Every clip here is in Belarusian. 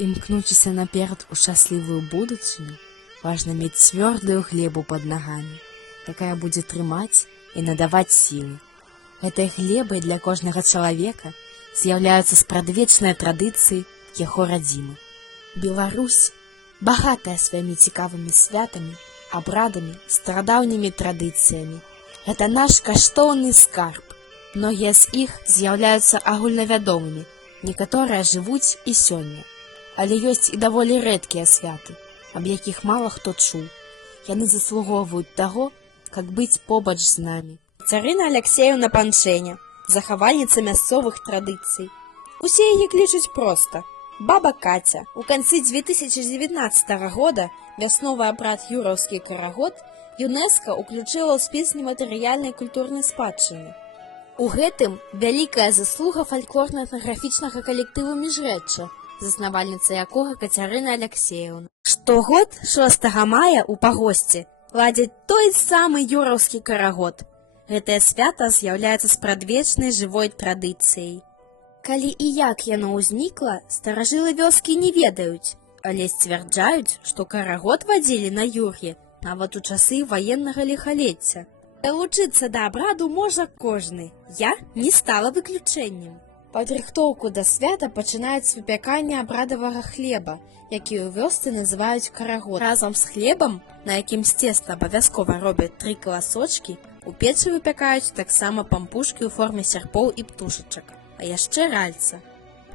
Імкнучыся наперад у шчаслівую будучыню, важна мець цвёрдую глебу пад нагамі, якая будзе трымаць і надаваць сілы. Гэтай глебай для кожнага чалавека з'яўляюцца спрадвечныя традыцыі яго радзімы. Беларусь багатая сваімі цікавымі святамі, абрадамі, старадаўнімі традыцыямі. Гэта наш каштоўны скарб. Многія з іх з'яўляюцца агульнавядомымі, некаторыя жывуць і сёння. Але ёсць і даволі рэдкія святы, аб якіх мала хто чуў. Яны заслугоўваюць таго, каб быць побач з намі. Царына Аляксеевна Панчэня, захавальніца мясцовых традыцый. Усе яе клічуць проста баба Каця. У канцы 2019 года вясновы абрад юраўскі карагод ЮНЕСКО уключыла ў спіс нематэрыяльнай культурнай спадчыны. У гэтым вялікая заслуга фальклорна-этнаграфічнага калектыву «Міжрэчча», заснавальніца якога Кацярына Аляксеевна. Штогод 6 мая ў пагосці ладзяць той самы юраўскі карагод. Гэтае свята з'яўляецца спрадвечнай жывой традыцыяй. Калі і як яно ўзнікла, старажылы вёскі не ведаюць, але сцвярджаюць, што карагод вадзілі на юр'і нават у часы ваеннага ліхалецця. Далучыцца да абраду можа кожны. Я не стала выключэннем. Падрыхтоўку да свята пачынаюць з выпякання абрадавага хлеба, які ў вёсцы называюць карагод. Разам з хлебам, на якім з цеста абавязкова робяць 3 каласочкі, у печы выпякаюць таксама пампушкі ў форме сярпоў і птушачак, а яшчэ ральца.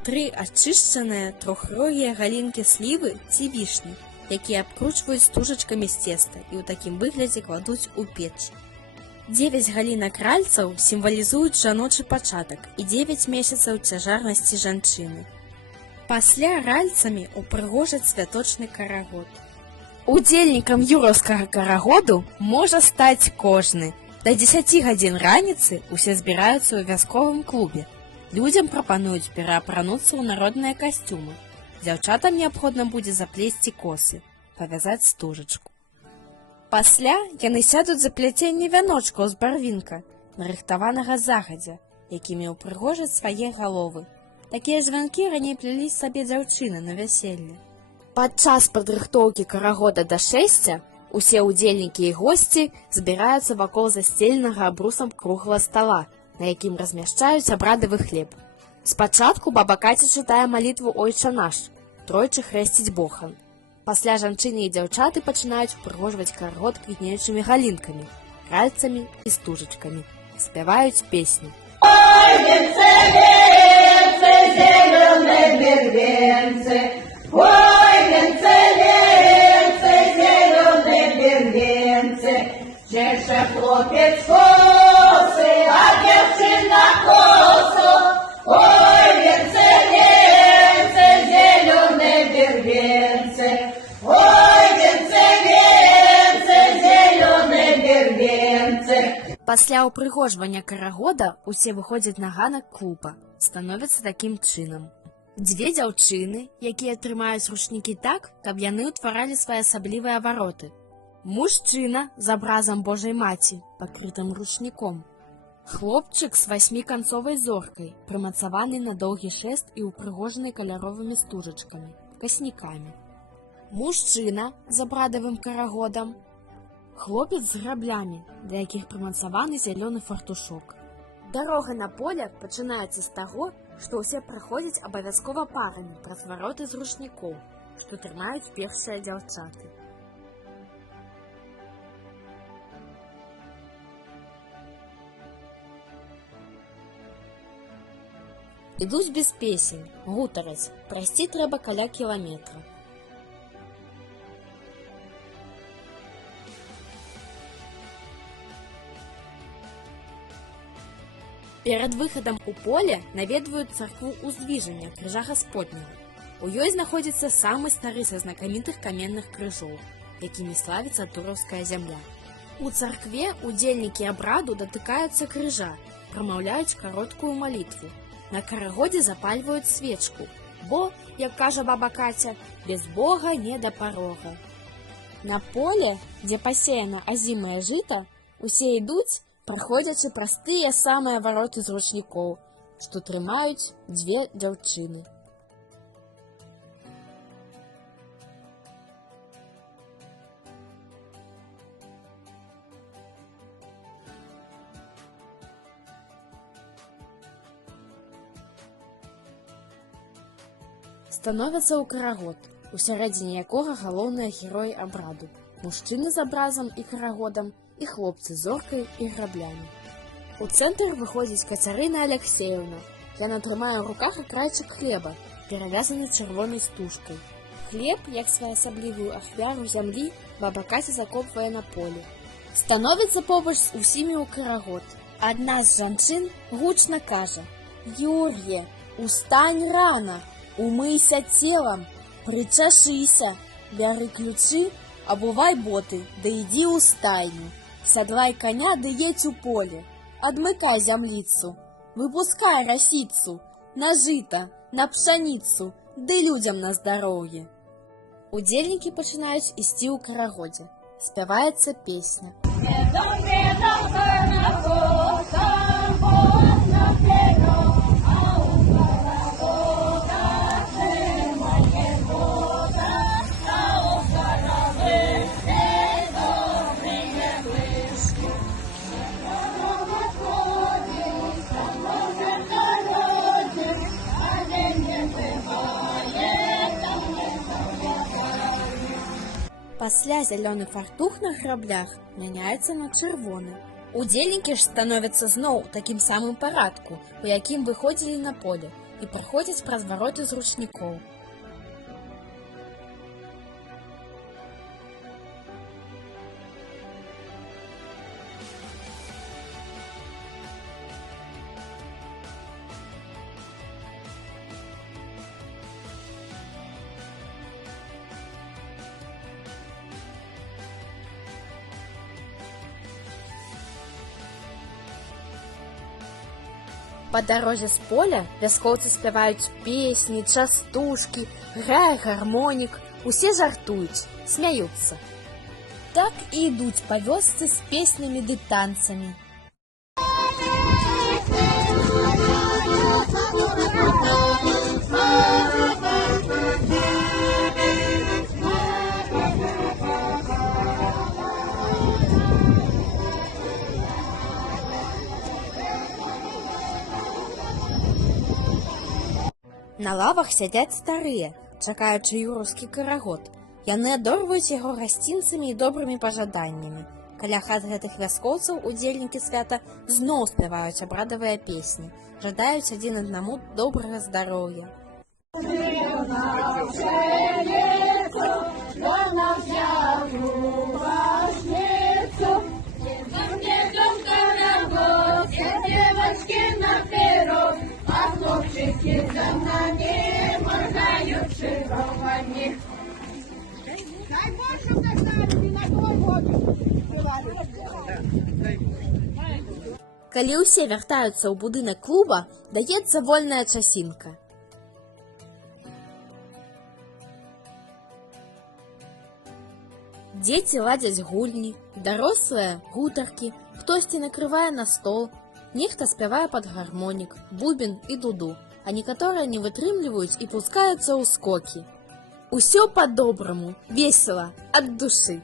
3 ачышчаныя трохрогія галінкі слівы ці вішні, якія абкручваюць стужачкамі з цеста і ў такім выглядзе кладуць у печ. 9 галінак ральцаў сімвалізуюць жаночы пачатак і 9 месяцаў цяжарнасці жанчыны. Пасля ральцамі упрыгожаць святочны карагод. Удзельнікам юраўскага карагоду можа стаць кожны. Да 10 гадзін раніцы усе збіраюцца ў вясковым клубе. Людзям прапануюць пераапрануцца ў народныя касцюмы. Дзяўчатам неабходна будзе заплесці косы, павязаць стужачку. Пасля яны сядуць за пляценне вяночкаў з барвінка, нарыхтаванага загадзя, якімі ўпрыгожаць свае галовы. Такія ж вянкі раней плялі сабе дзяўчыны на вяселле. Падчас падрыхтоўкі карагода да шэсця усе ўдзельнікі і госці збіраюцца вакол засцеленага абрусам круглага стала, на якім размяшчаюць абрадавы хлеб. Спачатку баба Каця чытае малітву «Ойча наш», тройчы хрэсціць бохан. Пасля жанчыны і дзяўчаты пачынаюць упрыгожваць карагод квітнеючымі галінкамі, ральцамі і стужачкамі. Спяваюць песню. Ой, венце, венце, зелёне бервенце, ой, венце, венце, зелёне бервенце, чеше хлопец косы, а дзяўчына косу, ой, венце, венце, зелёне бервенце, ой, венце, венце, зелёне бервенце. Пасля ўпрыгожвання карагода усе выходзяць на ганак клуба, становяцца такім чынам. 2 дзяўчыны, якія трымаюць ручнікі так, каб яны ўтваралі своеасаблівыя вароты. Мужчына з абразам Божай Маці, пакрытым ручніком. Хлопчык з 8-канцовай зоркай, прымацаваны на доўгі шэст і ўпрыгожаны каляровымі стужачкамі, каснікамі. Мужчына з абрадавым карагодам. Хлопец з граблямі, да якіх прымацаваны зялёны фартушок. Дарога на поле пачынаецца з таго, што ўсе праходзяць абавязкова парамі праз вароты з ручнікоў, што трымаюць першыя дзяўчаты. Ідуць без песень, гутараць, прайсці трэба каля кіламетра. Перад выхадам у поле наведваюць царкву Уздвіжання крыжа Гасподняга. У ёй знаходзіцца самы стары са знакамітых каменных крыжоў, якімі славіцца тураўская зямля. У царкве удзельнікі абраду датыкаюцца крыжа, прамаўляюць кароткую малітву. На карагодзе запальваюць свечку, бо, як кажа баба Каця, без Бога не да парога. На поле, дзе пасеяна азімае жыта, усе ідуць, праходзячы праз тыя самыя вароты з ручнікоў, што трымаюць 2 дзяўчыны. становяцца ў карагод, у сярэдзіне якога галоўныя героі абраду, мужчыны з абразам і карагодам і хлопцы з зоркай і граблямі. У цэнтр выходзіць Кацярына Аляксеевна. Яна трымае ў руках акрайчык хлеба, перавязаны чырвонай стужкай. Хлеб, як своеасаблівую ахвяру зямлі, баба Каця закопвае на полі. Становіцца побач з усімі ў карагод. Адна з жанчын гучна кажа: «Юр'е, устань рана, умыйся целам, прычашыся, бяры ключы, абувай боты, да ідзі ў стайню, сядлай коня, да едзь у поле, адмыкай зямліцу, выпускай расіцу, на жыта, на пшаніцу, ды людзям на здароўе». Удзельнікі пачынаюць ісці ў карагодзе. Спяваецца песня. Пасля зялёны фартух на граблях мяняецца на чырвоны. Удзельнікі ж становяцца зноў у такім самым парадку, у якім выходзілі на поле, і праходзяць праз вароты з ручнікоў. Па дарозе з поля вяскоўцы спяваюць песні, частушкі, грае гармонік, усе жартуюць, смяюцца. Так і ідуць па вёсцы з песнямі ды танцамі. На лавах сядзяць старыя, чакаючы юраўскі карагод. Яны адорваюць яго гасцінцамі і добрымі пажаданнямі. Каля хат гэтых вяскоўцаў удзельнікі свята зноў спяваюць абрадавыя песні, жадаюць адзін аднаму добрага здароўя. Калі ўсе вяртаюцца ў будынак клуба, даецца вольная часінка. Дзеці ладзяць гульні, дарослыя гутаркі, хтосьці накрывае на стол, нехта спявае пад гармонік, бубен і дуду, а некаторыя не вытрымліваюць і пускаюцца ў скокі. Усё па-добраму, весела, ад душы.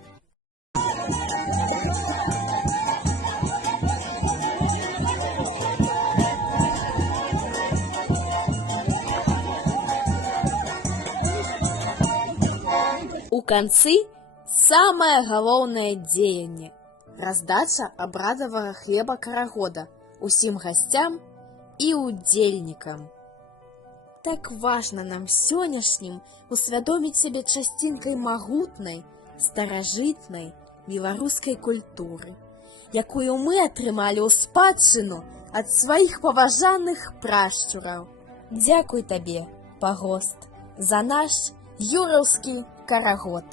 У канцы самае галоўнае дзеянне – раздача абрадавага хлеба карагода усім гасцям і удзельнікам. Так важна нам сённяшнім усвядоміць сябе часцінкай магутнай, старажытнай беларускай культуры, якую мы атрымалі ў спадчыну ад сваіх паважаных прашчураў. Дзякуй табе, пагост, за наш юраўскі карагод.